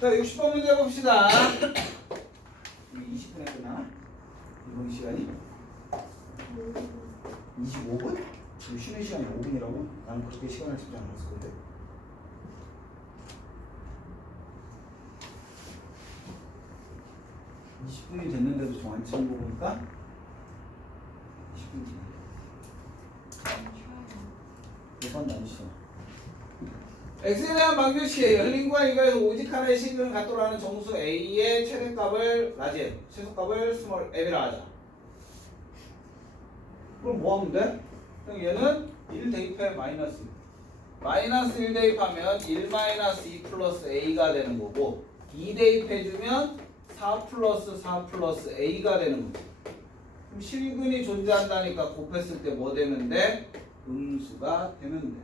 자, 60번 문제 봅시다. 20분에 끝나나? 이번 시간이? 25분? 지금 쉬는 시간이 5분이라고? 나는 그렇게 시간을 잡지 않았을 건데. (20분이) 됐는데도 좀 안 치는 거 보니까 20분이 몇번 나누시죠? x에 대한 방정식에 열린 구간 이거에서 오직 하나의 식을 갖도록 하는 정수 a의 최대값을 라지 최소값을 스몰 m이라 하자. 그럼 뭐 하면 돼? 그럼 얘는 1 대입해 마이너스 1 대입하면 1 마이너스 2 플러스 a가 되는 거고 2 대입해주면 4 플러스 4 플러스 a가 되는 거지. 그럼 실근이 존재한다니까 곱했을 때 뭐 되면 돼? 음수가 되면 돼.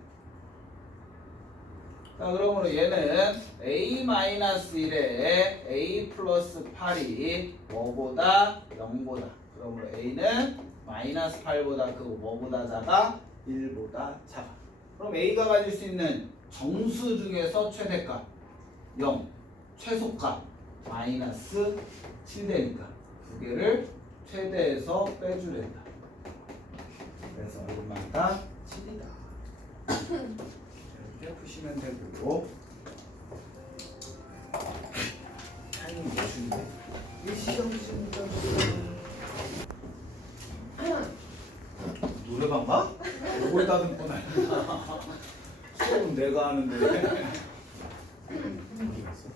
자, 그러므로 얘는 a-1에 a 플러스 8이 뭐보다 0보다. 그러므로 a는 마이너스 8보다 크고 뭐보다 작아? 1보다 작아. 그럼 a가 가질 수 있는 정수 중에서 최대값 0, 최소값 마이너스 7되니까 두 개를 최대에서 빼주랜다. 그래서 얼마다? 7이다. 이렇게 푸시면 되고 타이밍 멋있는데 일시정지입니다. 노래방 가? 요걸 따듬고 나 수업은 내가 하는데 어디 갔어?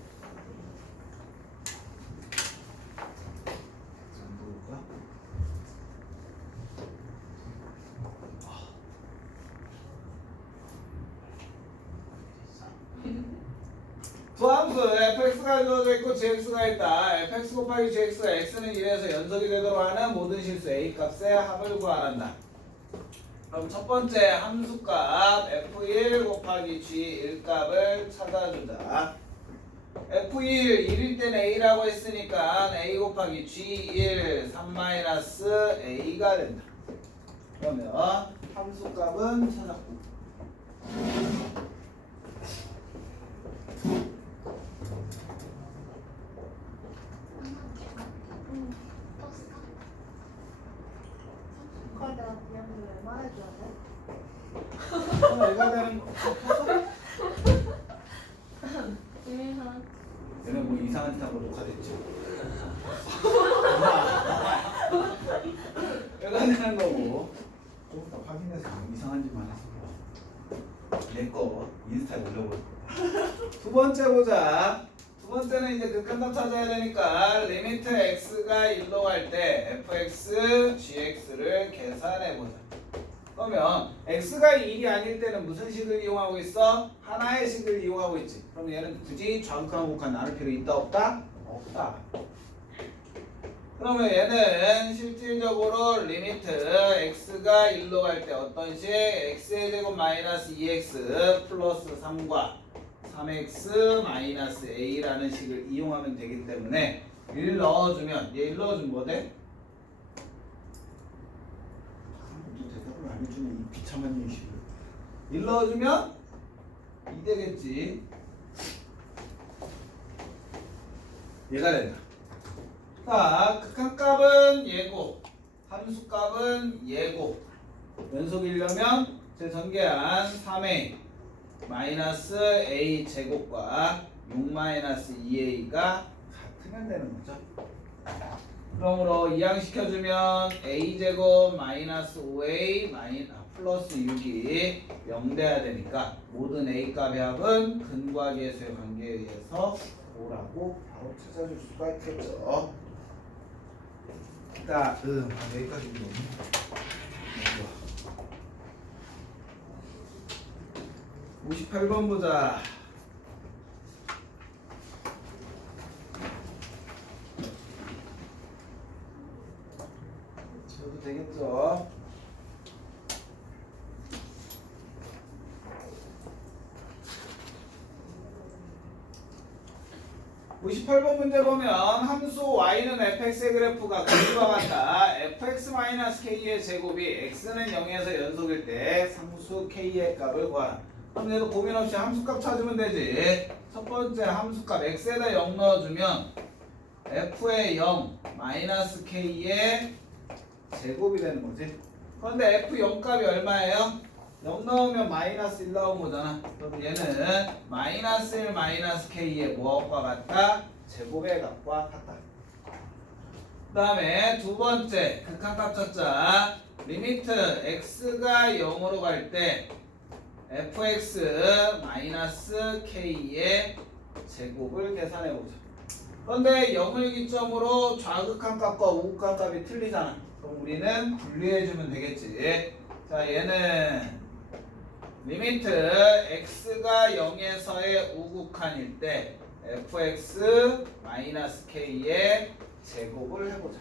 두 함수 fx가 주어져 있고 gx가 있다. fx 곱하기 gx가 x는 1에서 연속이 되도록 하는 모든 실수 a 값의 합을 구하란다. 그럼 첫 번째 함수값 f1 곱하기 g1 값을 찾아주자. f1 1일 때는 a라고 했으니까 a 곱하기 g1 3-a가 된다. 그러면 함수값은 찾았고 얼마나 줘야 돼? 얘가 되는 거 얘네 뭐 이상한 짓 하고 녹화됐지? 얘가 되는 거고 조금 더 확인해서 이상한 짓만 했어. 내 거 인스타에 올려볼 거야. 두 번째 보자. 두 번째는 이제 극한값 찾아야 되니까 리미트 x가 1로 갈 때 fx, gx를 계산해 보자. 그러면 x가 1이 아닐 때는 무슨 식을 이용하고 있어? 하나의 식을 이용하고 있지. 그럼 얘는 굳이 좌극한 곡한 나눌 필요 있다 없다? 없다. 그러면 얘는 실질적으로 리미트 x가 1로 갈 때 어떤 식? x의 제곱 마이너스 2x 플러스 3과 3x 마이너스 a라는 식을 이용하면 되기 때문에 1 넣어주면 얘 1 넣어주면 뭐 돼? 아무도 대답을 안 해주는 이 비참한 식을 1 넣어주면 2 되겠지. 얘가 된다. 자, 극한값은 얘고 함수값은 얘고 연속이려면 제 전개한 3a 마이너스 a 제곱과 6 마이너스 2a가 같으면 되는 거죠. 그러므로 이항시켜주면 a 제곱 마이너스 5a 플러스 6이 0 돼야 되니까 모든 a 값의 합은 근과 계수의 관계에 의해서 5라고 바로 찾아줄 수가 있겠죠. 자, 여기까지 좀. 58번 보자. 저도 되겠죠. 58번 문제 보면 함수 y는 fx의 그래프가 그림과 같다. fx-k의 제곱이 x는 0에서 연속일 때 상수 k의 값을 구하라. 그럼 얘도 고민 없이 함수값 찾으면 되지. 첫 번째 함수값 x에다 0 넣어주면 f의 0 마이너스 k의 제곱이 되는 거지. 그런데 f 0 값이 얼마예요? 0 넣으면 마이너스 1 나온 거잖아. 그럼 얘는 마이너스 1 마이너스 k의 무엇과 같다? 제곱의 값과 같다. 그 다음에 두 번째 극한값 찾자. 리미트 x가 0으로 갈 때 fx 마이너스 k의 제곱을 계산해 보자. 그런데 0을 기점으로 좌극한 값과 우극한 값이 틀리잖아. 그럼 우리는 분리해 주면 되겠지. 자, 얘는 리미트 x가 0에서의 우극한일 때 fx 마이너스 k의 제곱을 해보자.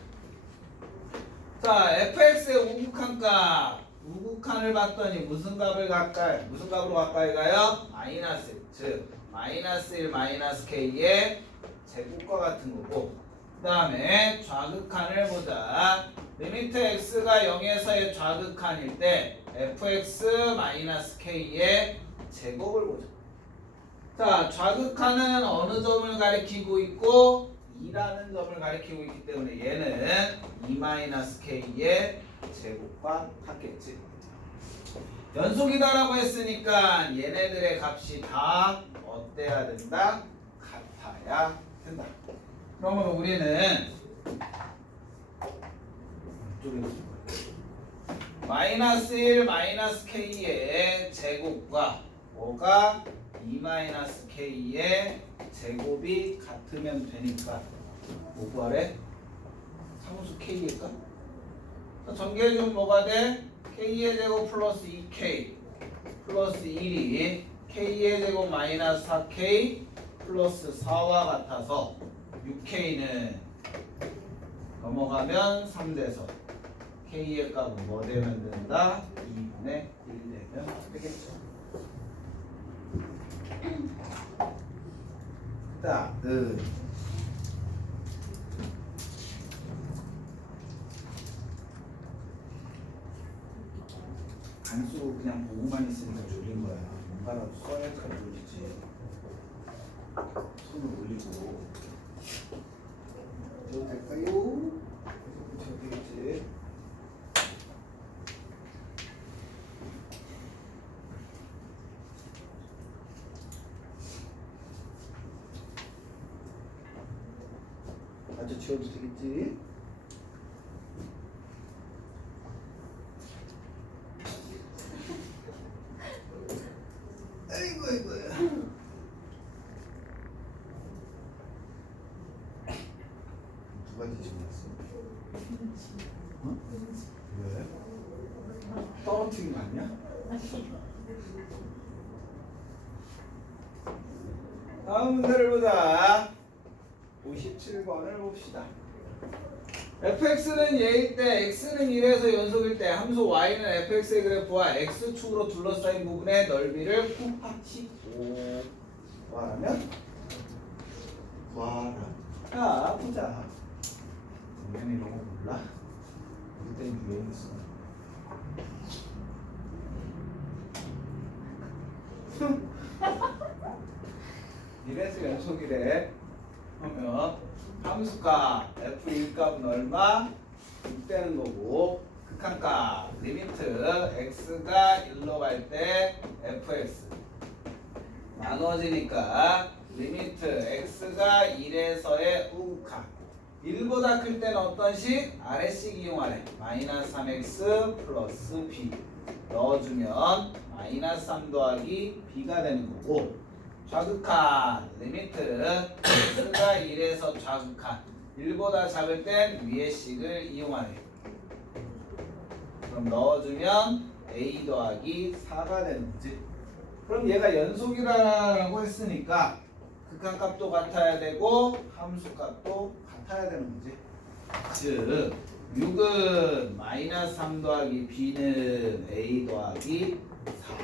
자, fx의 우극한 값, 우극한을 봤더니 무슨 값을 가까이, 무슨 값으로 가까이 가요? 마이너스, 즉 마이너스 1 마이너스 k의 제곱과 같은 거고. 그 다음에 좌극한을 보자. 리미트 x가 0에서의 좌극한일 때 fx 마이너스 k의 제곱을 보자. 자, 좌극한은 어느 점을 가리키고 있고 2라는 점을 가리키고 있기 때문에 얘는 2-k의 제곱과 같겠지. 연속이다라고 했으니까 얘네들의 값이 다 어때야 된다? 같아야 된다. 그러면 우리는 마이너스 1 마이너스 k의 제곱과 뭐가 2-k의 제곱이 같으면 되니까 뭐 구하래? 상수 k일까? 전개해주면 뭐가 돼? k의 제곱 플러스 2k 플러스 1이 k의 제곱 마이너스 4k 플러스 4와 같아서 6k는 넘어가면 3돼서 k의 값은 뭐 되면 된다? 2분의 1 되면 되겠죠. 자, 간수 그냥 보고만 있으니까 졸린 거야. 뭔가라도 써야 잘 졸리지. 손을 올리고 이거 될까요? 이렇게 되겠지. 아주 지워도 되겠지? 아이고 아이고야. 누가 뒤집어놨어? 어? 왜? 떨어뜨린 거 아니야? 다음 문제를 보자. 57번을 봅시다. fx는 얘일 때 x는 1에서 연속일 때 함수 y는 fx의 그래프와 x축으로 둘러싸인 부분의 넓이를 구하시오. 구하라면? 구하라. 자, 보자. 당연히 이런 거 몰라? 우리 때는 유행했어. 이래서 연속이래. 그러면 함수값 f1 값은 얼마? 6되는 거고 극한값 리미트 x가 1로 갈 때 fx 나눠지니까 리미트 x가 1에서의 우극한 1보다 클 때는 어떤 식? 아래식 이용하래. 마이너스 3x 플러스 b 넣어주면 마이너스 3 더하기 b가 되는 거고 좌극한 리미트 x가 1에서 좌극한 1보다 작을 땐 위의 식을 이용하네. 그럼 넣어주면 a 더하기 4가 되는 거지. 그럼 얘가 연속이라고 했으니까 극한값도 같아야 되고 함수값도 같아야 되는 거지. 즉 6은 마이너스 3 더하기 b는 a 더하기 4.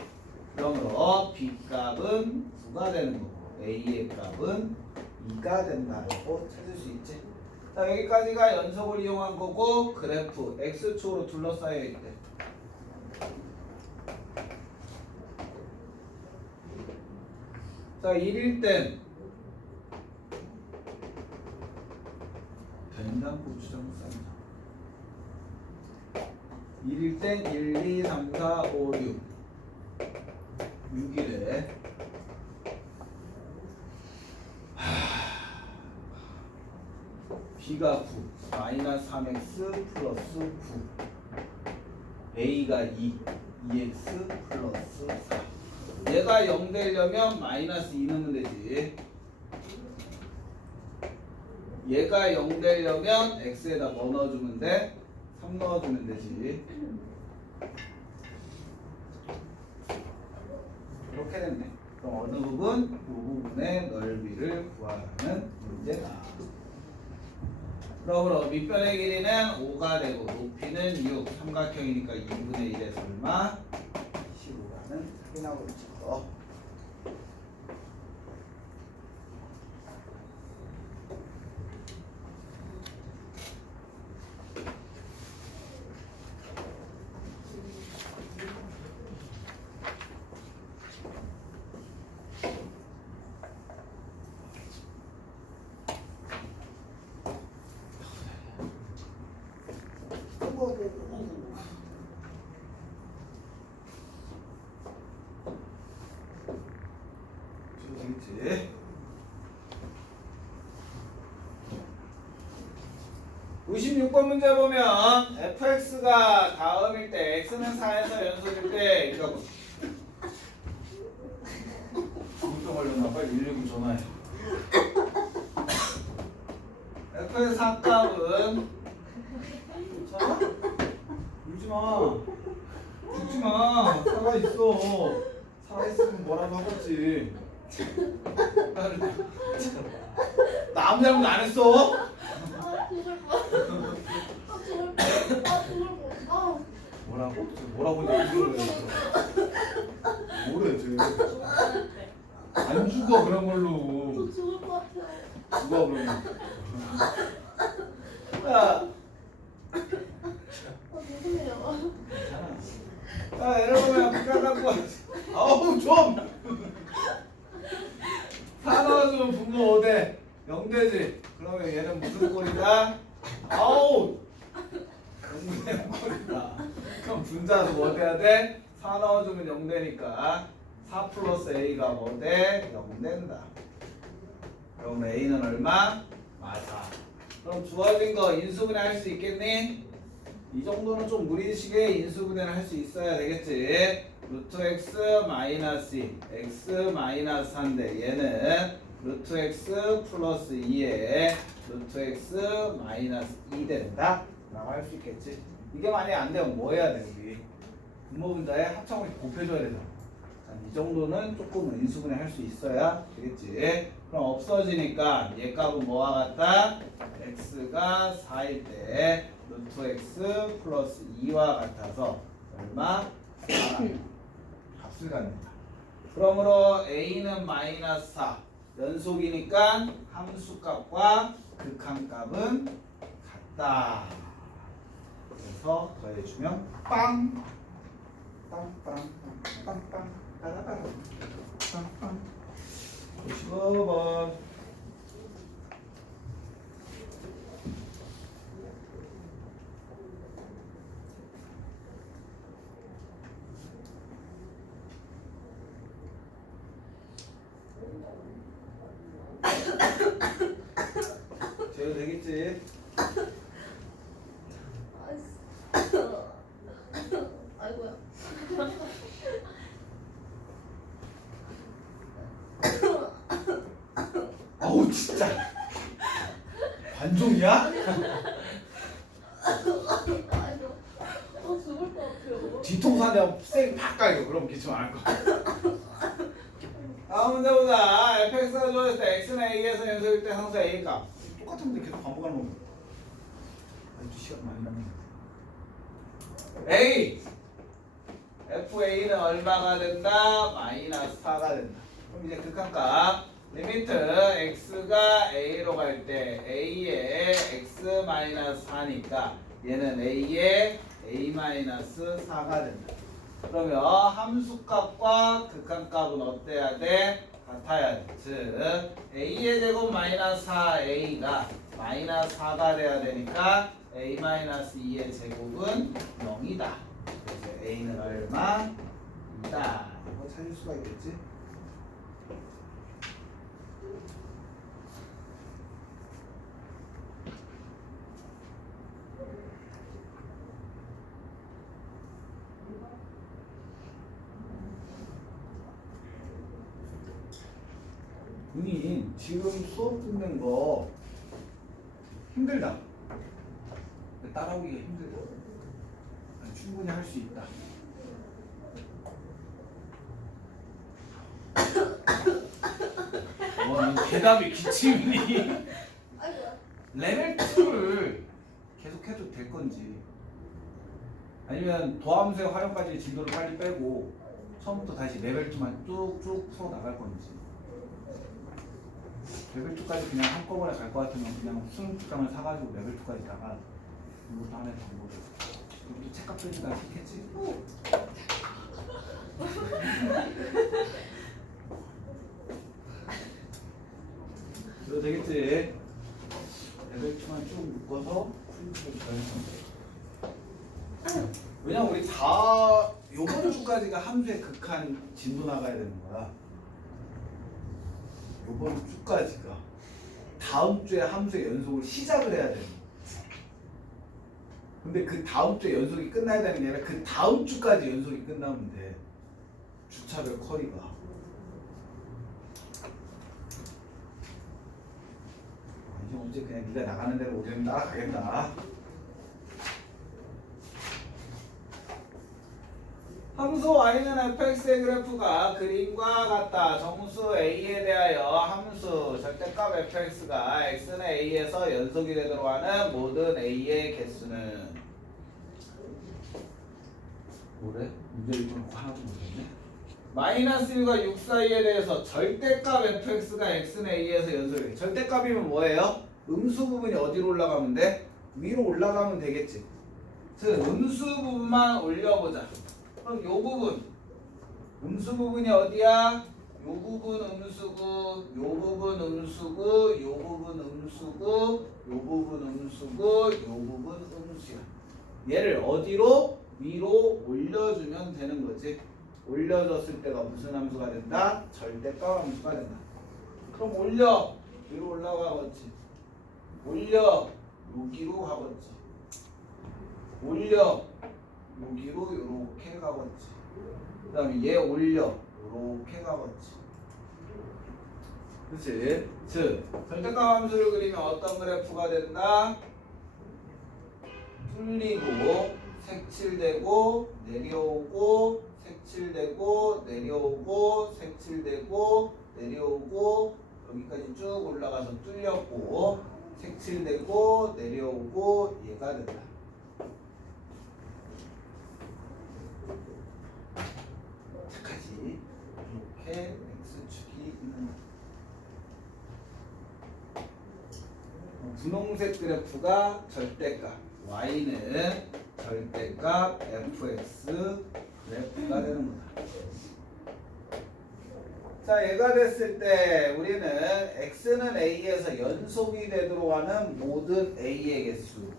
그러므로 b 값은 9가 되는 거고 a의 값은 2가 된다고 찾을 수 있지. 자, 여기까지가 연속을 이용한 거고 그래프 x축으로 둘러싸여 있대. 자 1일 땐 된장 고추장 쌈장 1일 땐 1, 2, 3, 4, 5, 6 6일에 B가 9 마이너스 3x 플러스 9 A가 2 2x 플러스 4 얘가 0 되려면 마이너스 2 넣으면 되지 얘가 0 되려면 x에다 뭐 넣어주면 돼? 3 넣어주면 되지 이렇게 됐네 그럼 어느 부분? 이 부분의 넓이를 구하는 문제다 그러므로 밑변의 길이는 5가 되고 높이는 6 삼각형이니까 2분의 1에서 얼마? 15라는 확인하고 있죠 되겠지 56번 문제 보면 fx가 다음일 때 x는 4에서 연속일 때 이거 걱정 걸렸나 빨리 119 전화해 f의 4값은 괜찮아? 울지마 죽지마 살아있어 살아있으면 뭐라도 하겠지 나 아무 잘못 안 했어? 뭐라고? 뭐라고 얘기를 했어? 뭐래 쟤? 안 죽어 그런 걸로 죽을 것 같아요. 죽어 그러면 야 죄송해요. 자 예를 보면 북한 갖고 아우 좀 사나워주면 분모 5대 0되지 그러면 얘는 무슨 꼴이다? 아우 0대 꼴이다 그럼 분자도 뭐 돼야 돼? 4 넣어주면 0 되니까 4 플러스 A가 뭐 돼? 0 된다 그럼 A는 얼마? 마사 그럼 주어진 거 인수분해 할 수 있겠니? 이 정도는 좀 무리식에 인수분해를 할 수 있어야 되겠지 루트 x 마이너스 2 x 마이너스 4인데 얘는 루트 x 플러스 2에 루트 x 마이너스 2 된다 라고 할 수 있겠지 이게 만약에 안 되면 뭐 해야 돼 우리 분모분자의 합성을 곱해줘야 되잖아 이 정도는 조금 인수분해 할 수 있어야 되겠지 그럼 없어지니까 얘 값은 뭐와 같다? x가 4일 때 루트 x 플러스 2와 같아서 얼마? 4 값을 갖는다 그러므로 a는 마이너스 4 연속이니까 함수값과 극한값은 같다 그래서 더해주면 빵 빵빵 빵빵 빠라빠라 빵빵 55번 재도 되겠지? 아이고야. 아우 진짜 관종이야? 아이고. 죽을 것 같아요. 뒤통수 한 대 쌩 팍 가요 그럼 기침 안 할 거야 다음 문제 보자 fx가 주어졌을 때 x는 a에서 연속일 때 상수 a 값 똑같은 문제 계속 반복하는 겁니다 아직도 시간 많이 남네 a fa는 얼마가 된다? 마이너스 4가 된다 그럼 이제 극한값 리미트 x가 a로 갈 때 a의 x 마이너스 4니까 얘는 a의 a 마이너스 4가 된다 그러면 함수값과 극한값은 어때야 돼? 같아야 돼. 즉 a의 제곱 마이너스 4a가 마이너스 4가 돼야 되니까 a 마이너스 2의 제곱은 0이다. 그래서 a는 얼마? 2다. 이거 찾을 수가 있겠지? 군인 지금 수업 듣는 거 힘들다. 따라오기가 힘들다. 충분히 할 수 있다. 대답이 기침이니? 아이고야. 레벨 2를 계속 해도 될 건지 아니면 도함수의 활용까지 진도를 빨리 빼고 처음부터 다시 레벨 2만 쭉쭉 풀어 나갈 건지 레벨 2까지 그냥 한꺼번에 갈 것 같으면 그냥 수능 특강을 사가지고 레벨 2까지 나가 이것도 하나의 방법이야. 이것도 책값 빼니까 싫겠지? 이거 되겠지? 레벨 2만 쭉 묶어서 풀리고 잘 왜냐면 우리 다 요번 주까지가 함수의 극한 진도 나가야 되는 거야. 요번 주까지가 다음 주에 함수의 연속을 시작을 해야 되는 거야. 근데 그 다음 주에 연속이 끝나야 되는 게 아니라 그 다음 주까지 연속이 끝나면 돼. 주차별 커리가. 이제 언제 그냥 네가 나가는 대로 오면 따라가겠다. 함수 y는 fx의 그래프가 그림과 같다. 정수 a에 대하여 함수 절대값 fx가 x는 a에서 연속이 되도록 하는 모든 a의 개수는 뭐래? 문제 읽어놓고 하나도 모르겠네. 마이너스 1과 6 사이에 대해서 절대값 fx가 x는 a에서 연속이 돼. 절대값이면 뭐예요? 음수 부분이 어디로 올라가면 돼? 위로 올라가면 되겠지. 즉 음수 부분만 올려보자. 그럼 요 부분 음수 부분이 어디야? 요 부분 음수고, 요 부분 음수고, 요 부분 음수고, 요 부분 음수고, 요 부분 음수야. 얘를 어디로? 위로 올려주면 되는 거지. 올려줬을 때가 무슨 함수가 된다? 절대값 함수가 된다. 그럼 올려 위로 올라가겠지. 올려 여기로 가겠지. 올려 여기로 이렇게 가겠지. 그 다음에 얘 올려 이렇게 가겠지. 그치? 즉 절대값 함수를 그리면 어떤 그래프가 된다? 뚫리고 색칠되고 내려오고 색칠되고 내려오고 색칠되고 내려오고 여기까지 쭉 올라가서 뚫렸고 색칠되고 내려오고 얘가 된다. 착하지? 이렇게 x축이 있는 분홍색 그래프가 절대값 y는 절대값 fx 그래프가 되는 거다. 자, 얘가 됐을 때 우리는 x는 a에서 연속이 되도록 하는 모든 a의 개수.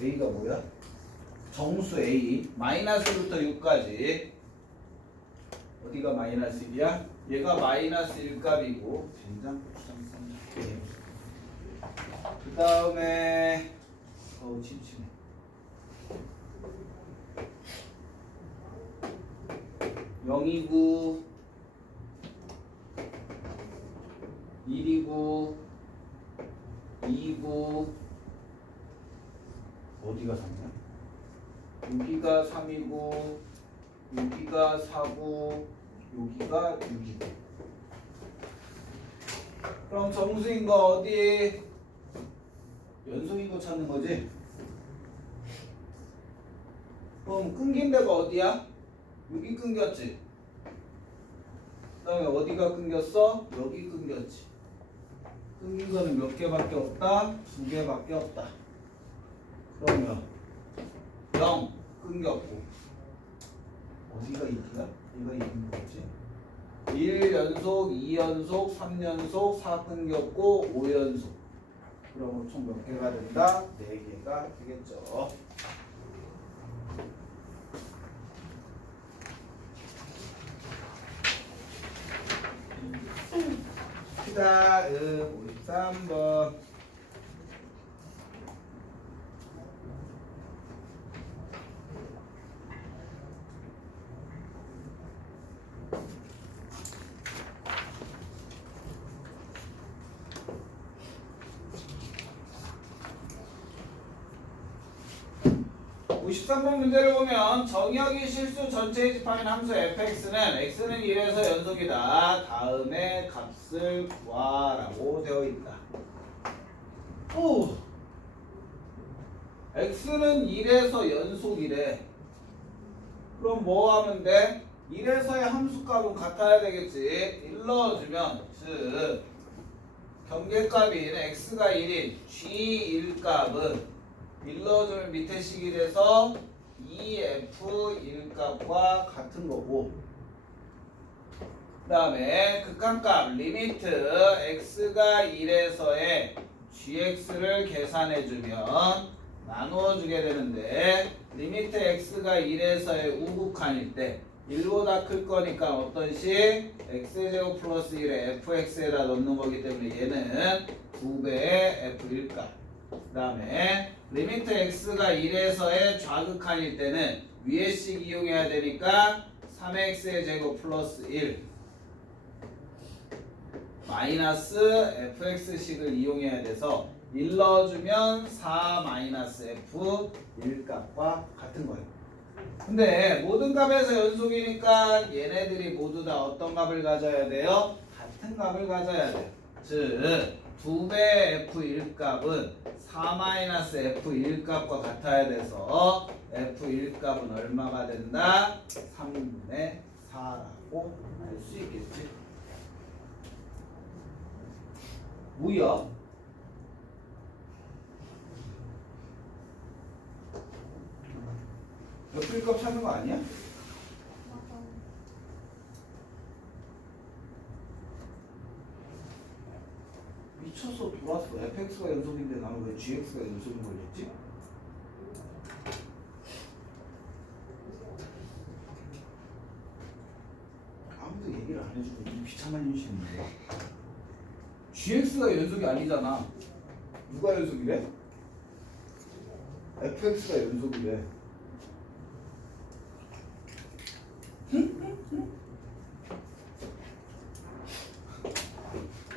a가 뭐야? 정수 a 마이너스부터 6까지 어디가 마이너스 1이야? 얘가 마이너스 1값이고 된장 고추장 쌈장. 그 다음에 침침해. 0이고 1이고 2고 어디가 3이야? 여기가 3이고 여기가 4고 여기가 6이고. 그럼 정수인 거 어디? 연속인 거 찾는 거지? 그럼 끊긴 데가 어디야? 여기 끊겼지? 그 다음에 어디가 끊겼어? 여기 끊겼지. 끊긴 거는 몇 개밖에 없다? 2개밖에 없다. 그러면 0 끊겼고 어디가 2기야? 얘가 2인 거지? 1연속, 2연속, 3연속, 4끊겼고 5연속. 그럼 총 몇 개가 된다? 4개가 되겠죠. 그 다음 53번. (53번) 문제를 보면 정의역이 실수 전체의 집합인 함수 fx는 x는 1에서 연속이다. 다음에 값을 구하라고 되어 있다. 오, x는 1에서 연속이래. 그럼 뭐 하면 돼? 1에서의 함수값은 같아야 되겠지. 1 넣어주면 즉 경계값인 x가 1인 g1값은 1 넣어주면 밑에 식이 돼서 2f1 값과 같은 거고, 그 다음에 극한값 리미트 x가 1에서의 gx를 계산해주면 나누어주게 되는데, 리미트 x가 1에서의 우극한일 때 1보다 클 거니까 어떤 식? x제곱 플러스 1에 fx에다 넣는 거기 때문에 얘는 2배의 f1 값. 그 다음에 리미트 x가 1에서의 좌극한일 때는 위의 식 이용해야 되니까 3x의 제곱 플러스 1 마이너스 fx식을 이용해야 돼서 1 넣어주면 4 마이너스 f 1 값과 같은 거예요. 근데 모든 값에서 연속이니까 얘네들이 모두 다 어떤 값을 가져야 돼요? 같은 값을 가져야 돼요. 즉 2배 f1 값은 4-f1 값과 같아야 돼서 f1 값은 얼마가 된다? 3분의 4라고 알 수 있겠지. 뭐야? f1 값 찾는 거 아니야? 미쳐서 돌았어. fx가 연속인데 나는 왜 gx가 연속인 걸렸지? 아무도 얘기를 안 해주고 이 비참한 현실인데 gx가 연속이 아니잖아. 누가 연속이래? fx가 연속이래.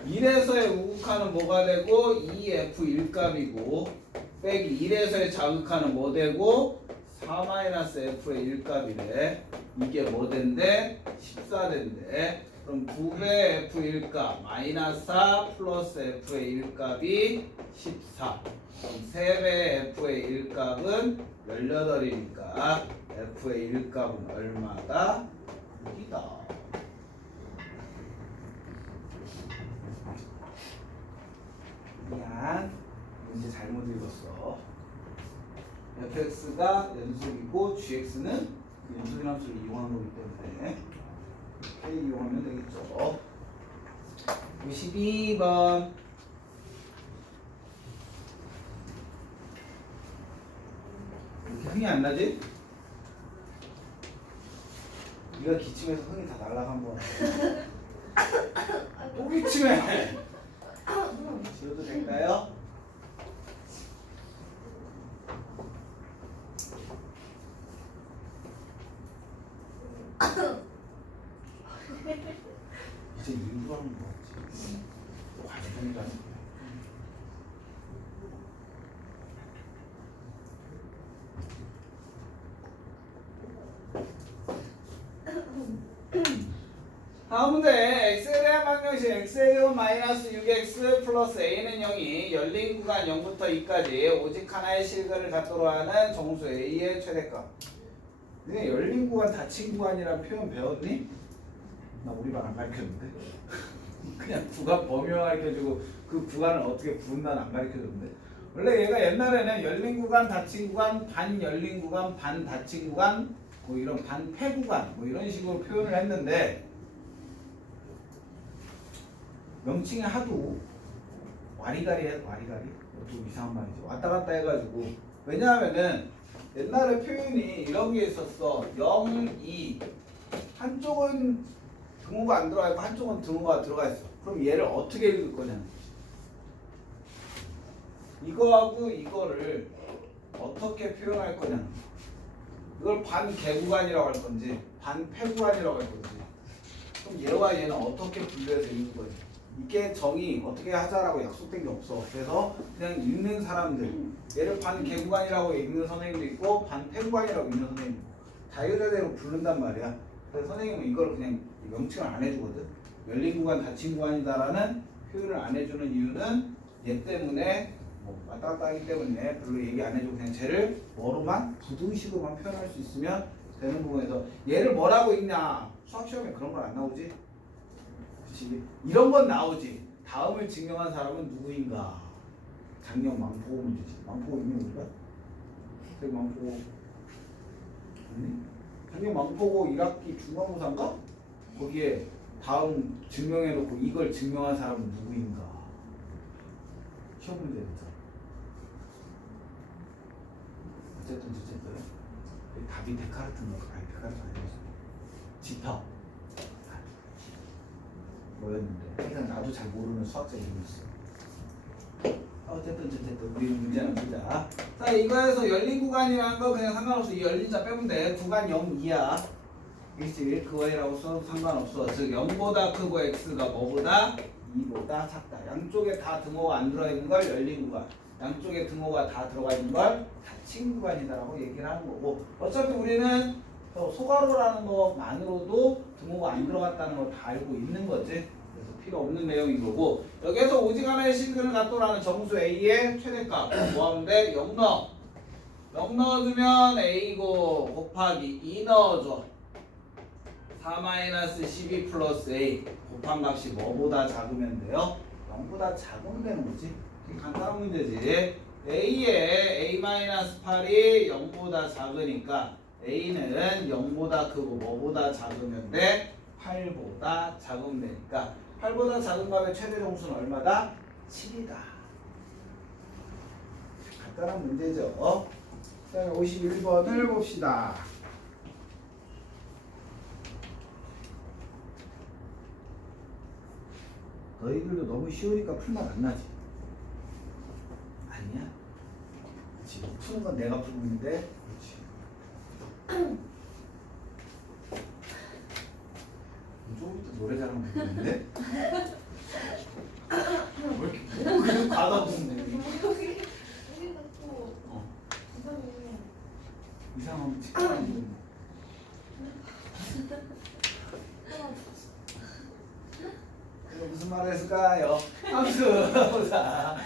1에서의 우극한은 뭐가 되고 2f1 값이고 빼기 1에서의 자극한은 뭐 되고 4-f의 1 값이래. 이게 뭐 된대? 14 된대. 그럼 2배 f1 값 마이너스 4 플러스 f의 1 값이 14. 그럼 3배 f의 1 값은 18이니까 f의 1 값은 얼마다? 6이다. 미안, 문제 잘못 읽었어. fx가 연속이고 gx는 그 연속인 함수를 이용하는 거기 때문에 이렇게 이용하면 되겠죠. 52번. 이렇게 흥이 안 나지? 네가 기침해서 흥이 다 날아간 거야. 또 기침해. 지워도 될까요? 이제 일부러 하는 거 같지. 과정이라는 거야. 다음 문제. x에 대한 방정식 x의 제곱 마이너스 6x 플러스 a는 0이 열린 구간 0부터 2까지 오직 하나의 실근을 갖도록 하는 정수 a의 최대값. 너네 열린 구간 닫힌 구간이라는 표현 배웠니? 나 우리 반 안 가르쳤는데. 그냥 구간 범위만 가르쳐주고 그 구간을 어떻게 부른다는 안 가르쳐줬는데. 원래 얘가 옛날에는 열린 구간, 닫힌 구간, 반 열린 구간, 반 닫힌 구간, 뭐 이런 반폐 구간 뭐 이런 식으로 표현을 했는데 명칭이 하도 와리가리 또 이상한 말이죠. 왔다 갔다 해가지고 왜냐하면은 옛날에 표현이 이런 게 있었어. 0, 2 한쪽은 등호가 안 들어가 있고 한쪽은 등호가 들어가 있어. 그럼 얘를 어떻게 읽을 거냐는 거지. 이거하고 이거를 어떻게 표현할 거냐는 거지. 이걸 반개구간이라고 할 건지 반패구간이라고 할 건지 그럼 얘와 얘는 어떻게 분류해서 읽는 거지. 이게 정의 어떻게 하자라고 약속된 게 없어. 그래서 그냥 읽는 사람들 얘를 반개구간이라고 읽는 선생님도 있고 반패구간이라고 읽는 선생님도 있고 자유자재로 부른단 말이야. 그래서 선생님은 이걸 그냥 명칭을 안 해주거든. 열린 구간 닫힌 구간이다라는 표현을 안 해주는 이유는 얘 때문에 뭐 왔다 갔다 하기 때문에 별로 얘기 안 해주고 그냥 쟤를 뭐로만 부등식으로만 표현할 수 있으면 되는 부분에서 얘를 뭐라고 읽냐. 수학 시험에 그런 건 안 나오지. 그치? 이런 건 나오지. 다음을 증명한 사람은 누구인가. 작년 망포고 문제지. 망포고 있니 우리가? 저기 망포고 아니? 작년 망포고 1학기 중간고사인가? 거기에 다음 증명해놓고 이걸 증명한 사람은 누구인가. 시험 문제였죠. 어쨌든 답이 데카르트인가? 아니 데카르트 아니었어. 지터 뭐였는데 그냥 나도 잘 모르는 수학자 이름이었어. 어쨌든 우리는 문제는 보자. 자 이거에서 열린 구간이라는 거 그냥 상관없어. 이 열린 자 빼면 돼. 구간 0, 2야. 일시 그거이라고 써도 상관없어. 즉 0보다 크고 x가 뭐보다 2보다 작다. 양쪽에 다 등호가 안 들어있는 걸 열린 구간, 양쪽에 등호가 다 들어가 있는 걸 닫힌 구간이다라고 얘기를 하는 거고 어차피 우리는 소괄호라는 것만으로도 등호가 안 들어갔다는 걸 다 알고 있는 거지. 그래서 필요 없는 내용인 거고 여기에서 오직 하나의 실근을 갖도라는 정수 A의 최대값 뭐 하면 돼? 0 넣어. 0 넣어주면 A고 곱하기 2 넣어줘. 4-12 플러스 A 곱한 값이 뭐보다 작으면 돼요? 0보다 작으면 되는 거지. 되게 간단한 문제지. A의 A-8이 0보다 작으니까 A는 0보다 크고 뭐보다 작으면 돼? 8보다 작으면 되니까 8보다 작은 값의 최대 정수는 얼마다? 7이다. 간단한 문제죠. 그 다음에 51번을 봅시다. 너희들도 너무 쉬우니까 풀맛 안 나지? 아니야? 그치. 푸는 건 내가 풀고 있는데 그렇지. 조금 이따 노래 잘하면 되는데? 왜 이렇게 너무 그냥 가다듬네. 여기 자꾸 이상해. 이상하면 직관하는 무슨 말을 했을까요? 함수 보자.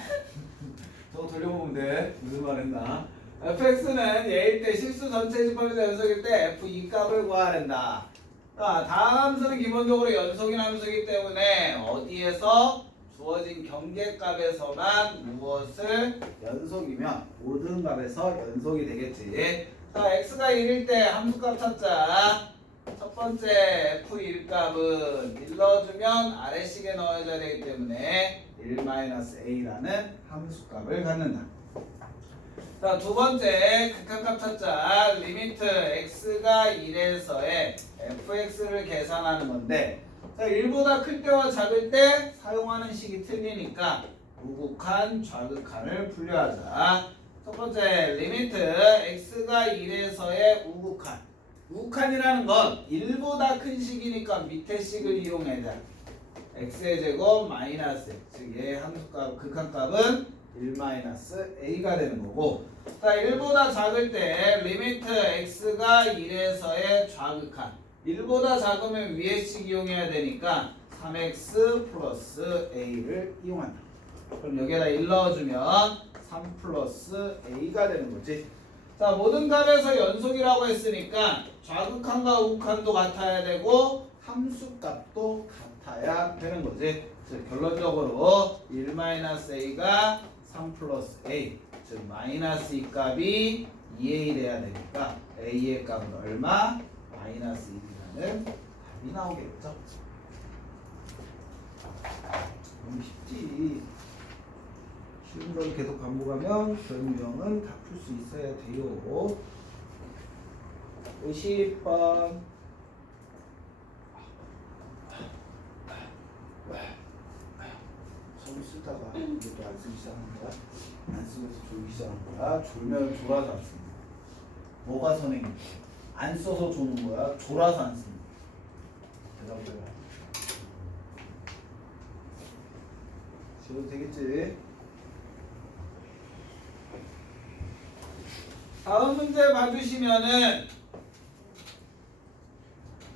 저거 돌려보면 돼. 무슨 말 했나? fx는 얘일 때 실수 전체 집합에서 연속일 때 f2 값을 구하란다. 자, 다음 함수는 기본적으로 연속인 함수이기 때문에 어디에서 주어진 경계값에서만 무엇을 연속이면 모든 값에서 연속이 되겠지. 자, x가 1일 때 함수값 찾자. 첫 번째 f1 값은 1 넣어주면 아래식에 넣어줘야 되기 때문에 1-a라는 함수값을 갖는다. 자, 두 번째 극한값 찾자. 리미트 x가 1에서의 fx를 계산하는 건데 자, 1보다 클 때와 작을 때 사용하는 식이 틀리니까 우극한, 좌극한을 분류하자. 첫 번째 리미트 x가 1에서의 우극한. 우극한이라는 건 1보다 큰 식이니까 밑에 식을 이용해야 돼. x의 제곱 마이너스 즉 얘의 함수값 극한값은 1-a가 되는 거고 자 1보다 작을 때 리미트 x가 1에서의 좌극한 1보다 작으면 위의 식 이용해야 되니까 3x 플러스 a를 이용한다. 그럼 여기에다 1 넣어주면 3 플러스 a가 되는 거지. 자 모든 값에서 연속이라고 했으니까 좌극한과 우극한도 같아야 되고 함수값도 같아야 되는 거지. 즉 결론적으로 1-a가 3 플러스 a 즉 마이너스 2 값이 2a 돼야 되니까 a의 값은 얼마? 마이너스 1이라는 답이 나오겠죠. 걸 계속 반복하면 그런 유형은 다 풀 수 있어야 돼요. 50번. 손 쓰다가 이것도 안 쓰기 시작한 거야? 안 쓰면서 졸기 시작한 거야? 졸면 졸아서 안 쓰는 거야. 뭐가 선행이? 안 써서 조는 거야? 졸아서 안 쓰는 거야? 대답을 해라. 지워도 되겠지? 다음 문제 봐주시면은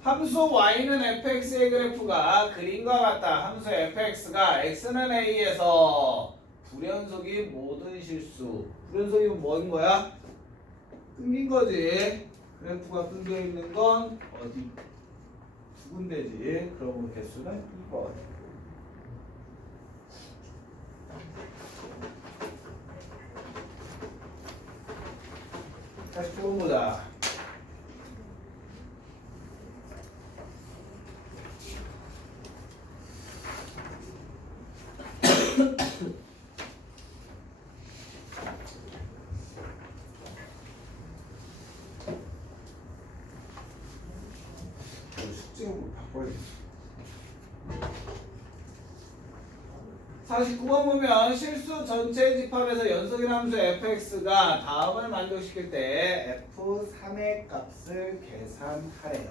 함수 y는 fx의 그래프가 그림과 같다. 함수 fx가 x는 a에서 불연속이 모든 실수. 불연속이 뭐인 거야? 끊긴 거지. 그래프가 끊겨 있는 건 어디? 두 군데지. 그러면 개수는 2번. 다시 풀어보자. 숙제로 바꿔야겠어. 49번 보면 실수 전체 집합에서 연속인 함수 fx가 다음을 만족시킬 때 f3의 값을 계산하래요.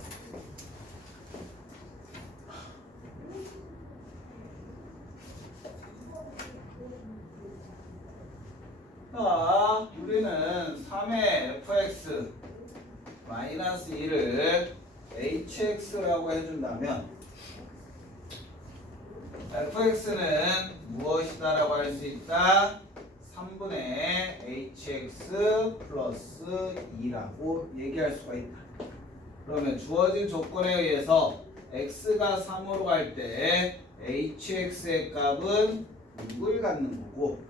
자, 우리는 3의 fx 마이너스 1을 hx라고 해준다면 fx는 무엇이다 라고 할 수 있다? 3분의 hx 플러스 2라고 얘기할 수가 있다. 그러면 주어진 조건에 의해서 x가 3으로 갈 때 hx의 값은 6을 갖는 거고,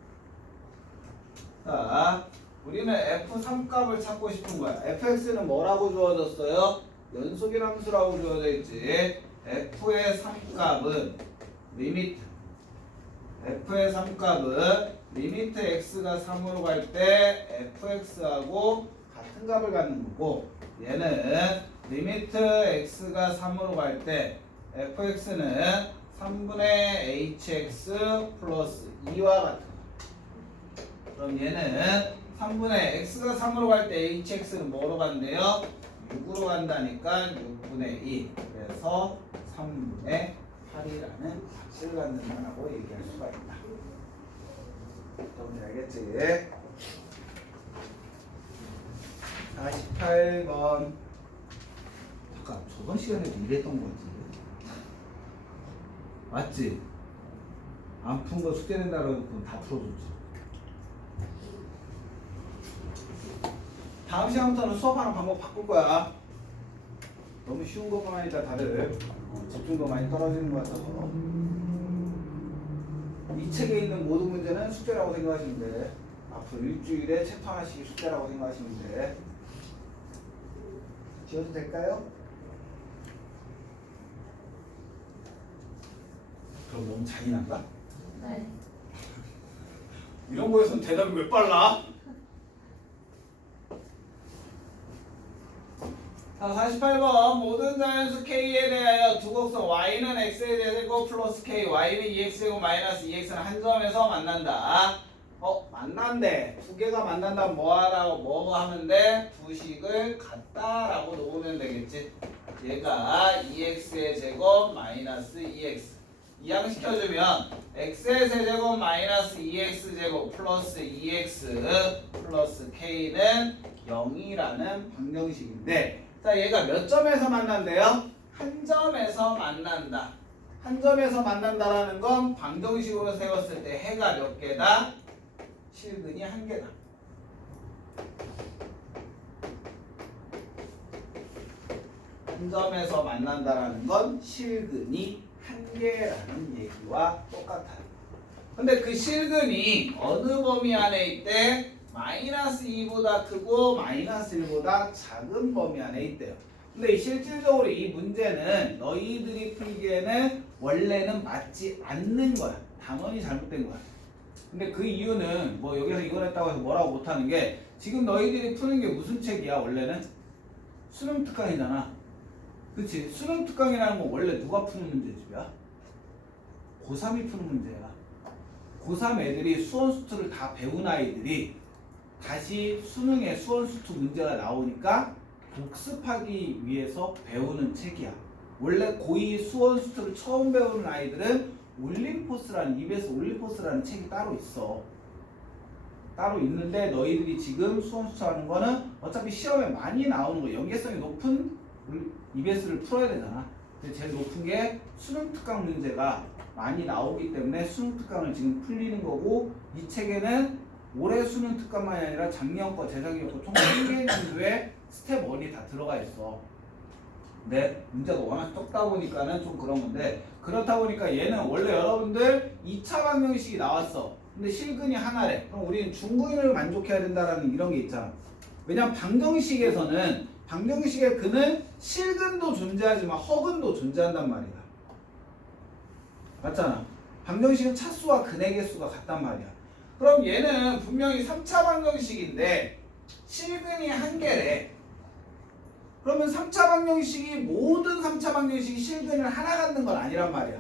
자, 우리는 f3 값을 찾고 싶은 거야. fx는 뭐라고 주어졌어요? 연속인 함수라고 주어져 있지. f의 3 값은 리미트 f의 3값은 리미트 x가 3으로 갈 때 fx하고 같은 값을 갖는 거고, 얘는 리미트 x가 3으로 갈 때 fx는 3분의 hx 플러스 2와 같은 거. 그럼 얘는 3분의 x가 3으로 갈 때 hx는 뭐로 간대요? 6으로 간다니까 6분의 2. 그래서 3분의 8이라는 값을 갖는다라고 얘기할 수가 있다. 여러분들 알겠지? 48번. 잠깐, 저번 시간에도 이랬던 거 같은데. 맞지? 안 푼 거 숙제 낸다고 해놓고 다 풀어줬지. 다음 시간부터는 수업하는 방법 바꿀 거야. 너무 쉬운 것뿐만 아니라 다들 집중도 많이 떨어지는 것 같아서 이 책에 있는 모든 문제는 숙제라고 생각하시면 돼. 앞으로 일주일에 챕터 하나씩 숙제라고 생각하시면 돼. 지워도 될까요? 그럼 너무 잔인한가? 네. 이런 거에선 대답이 왜 빨라? 자, 48번 모든 자연수 K에 대하여 두 곡선 Y는 X의 제곱 플러스 K, Y는 2X제곱 마이너스 2X는 한 점에서 만난다. 만난대. 두 개가 만난다면 뭐 하면 돼? 두 식을 같다라고 놓으면 되겠지. 얘가 2X의 제곱 마이너스 2X. 이항시켜주면 X의 세제곱 마이너스 2X제곱 플러스 2X 플러스 K는 0이라는 방정식인데, 자, 얘가 몇 점에서 만난대요? 한 점에서 만난다. 한 점에서 만난다라는 건 방정식으로 세웠을 때 해가 몇 개다? 실근이 한 개다. 한 점에서 만난다라는 건 실근이 한 개라는 얘기와 똑같아요. 근데 그 실근이 어느 범위 안에 있대? 마이너스 2보다 크고 마이너스 1보다 작은 범위 안에 있대요. 근데 실질적으로 이 문제는 너희들이 풀기에는 원래는 맞지 않는 거야. 단원이 잘못된 거야. 근데 그 이유는 뭐 여기서 이걸 했다고 해서 뭐라고 못하는 게 지금 너희들이 푸는 게 무슨 책이야 원래는? 수능 특강이잖아. 그치? 수능 특강이라는 건 원래 누가 푸는 문제집이야? 고3이 푸는 문제야. 고3 애들이 수원수투를 다 배운 아이들이 다시 수능에 수원수투 문제가 나오니까 복습하기 위해서 배우는 책이야. 원래 고2 수원수투를 처음 배우는 아이들은 올림포스라는 EBS 올림포스라는 책이 따로 있어. 따로 있는데 너희들이 지금 수원수투 하는 거는 어차피 시험에 많이 나오는 거 연계성이 높은 EBS를 풀어야 되잖아. 근데 제일 높은 게 수능 특강 문제가 많이 나오기 때문에 수능 특강을 지금 풀리는 거고 이 책에는 올해 수능 특강만이 아니라 작년 거, 재작년 거 총 3개 정도의 스텝 1이 다 들어가 있어. 근데 문제가 워낙 적다 보니까는 좀 그런 건데 그렇다 보니까 얘는 원래 여러분들 2차 방정식이 나왔어. 근데 실근이 하나래. 그럼 우리는 중근을 만족해야 된다라는 이런 게 있잖아. 왜냐면 방정식에서는 방정식의 근은 실근도 존재하지만 허근도 존재한단 말이야. 맞잖아. 방정식은 차수와 근의 개수가 같단 말이야. 그럼 얘는 분명히 3차 방정식인데 실근이 한 개래. 그러면 3차 방정식이 모든 3차 방정식이 실근을 하나 갖는 건 아니란 말이야.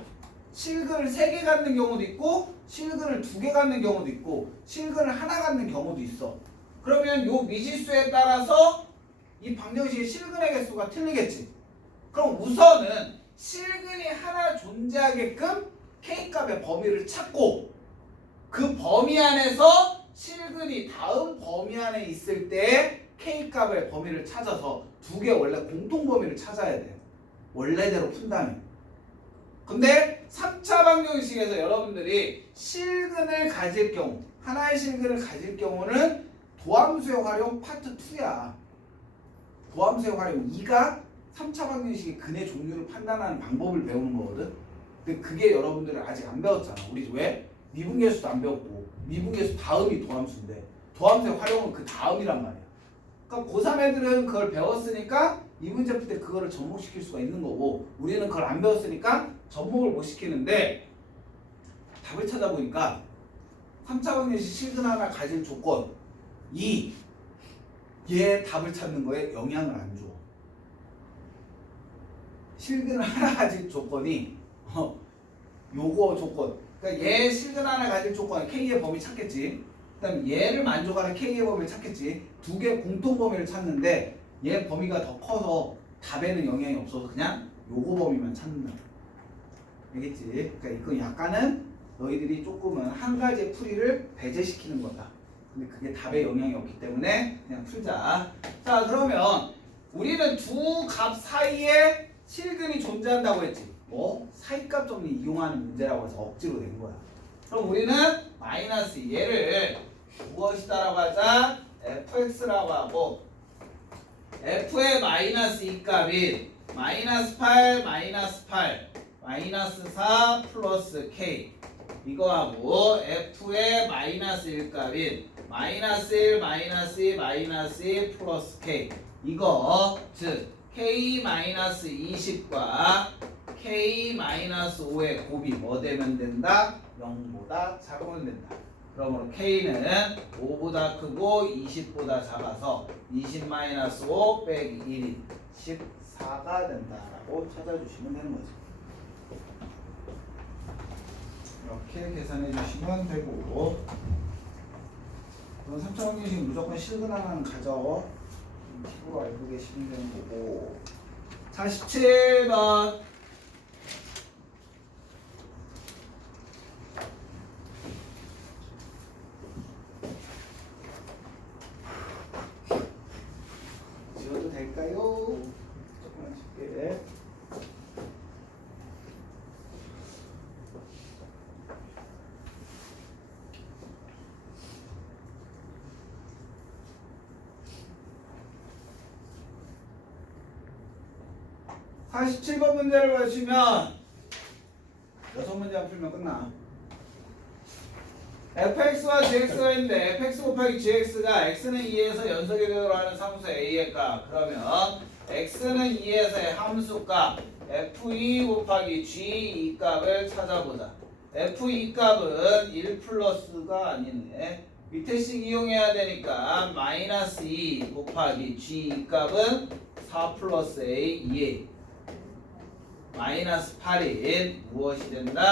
실근을 3개 갖는 경우도 있고 실근을 2개 갖는 경우도 있고 실근을 하나 갖는 경우도 있어. 그러면 요 미지수에 따라서 이 방정식의 실근의 개수가 틀리겠지. 그럼 우선은 실근이 하나 존재하게끔 K값의 범위를 찾고 그 범위 안에서 실근이 다음 범위 안에 있을 때 K값의 범위를 찾아서 2개 원래 공통 범위를 찾아야 돼. 원래대로 푼다면. 근데 3차 방정식에서 여러분들이 실근을 가질 경우 하나의 실근을 가질 경우는 도함수의 활용 파트 2야. 도함수의 활용 2가 3차 방정식의 근의 종류를 판단하는 방법을 배우는 거거든. 근데 그게 여러분들은 아직 안 배웠잖아. 우리 왜? 미분계수도 안 배웠고 미분계수 다음이 도함수인데 도함수의 활용은 그 다음이란 말이야. 그러니까 고3 애들은 그걸 배웠으니까 이 문제 풀 때 그거를 접목시킬 수가 있는 거고 우리는 그걸 안 배웠으니까 접목을 못 시키는데 답을 찾아보니까 3차 방정식 실근 하나 가질 조건 2 얘 답을 찾는 거에 영향을 안 줘. 실근 하나 가질 조건이 요거 조건 그러니까 얘 실근 하나 가질 조건 K의 범위 찾겠지. 그 다음에 얘를 만족하는 K의 범위를 찾겠지. 2개 공통 범위를 찾는데 얘 범위가 더 커서 답에는 영향이 없어서 그냥 요거 범위만 찾는다. 알겠지? 그러니까 이건 약간은 너희들이 조금은 한 가지의 풀이를 배제시키는 거다. 근데 그게 답에 영향이 없기 때문에 그냥 풀자. 자 그러면 우리는 두 값 사이에 실근이 존재한다고 했지. 뭐 사이값 정리 이용하는 문제라고 해서 억지로 낸 거야. 그럼 우리는 마이너스 얘를 무엇이다라고 하자? fx라고 하고 f의 마이너스 2값인 마이너스 8 마이너스 8 마이너스 4 플러스 k 이거하고 f의 마이너스 1값인 마이너스 1 마이너스 2 마이너스 2 플러스 k 이거 즉 k 마이너스 20과 k 마이너스 5의 곱이 뭐 되면 된다? 0보다 작으면 된다. 그러므로 k는 5보다 크고 20보다 작아서 20 마이너스 5 빼기 1이 14가 된다라고 찾아주시면 되는 거죠. 이렇게 계산해 주시면 되고 그럼 3차 방정식 무조건 실근 하나는 가져. 팁으로 알고 계시면 되는 거고 47번 지워도 될까요? 조금만 줄게. 한 47번 문제를 보시면 6문제만 풀면 끝나. fx와 gx가 있는데 fx 곱하기 gx가 x는 2에서 연속이 되도록하는 상수 a의 값 그러면 x는 2에서의 함수 값 f2 곱하기 g 이 값을 찾아보자. F2 값은 1 플러스가 아니네. 밑에 식 이용해야 되니까 마이너스 2 곱하기 G 값은 4 플러스 A 2에 마이너스 8인 무엇이 된다?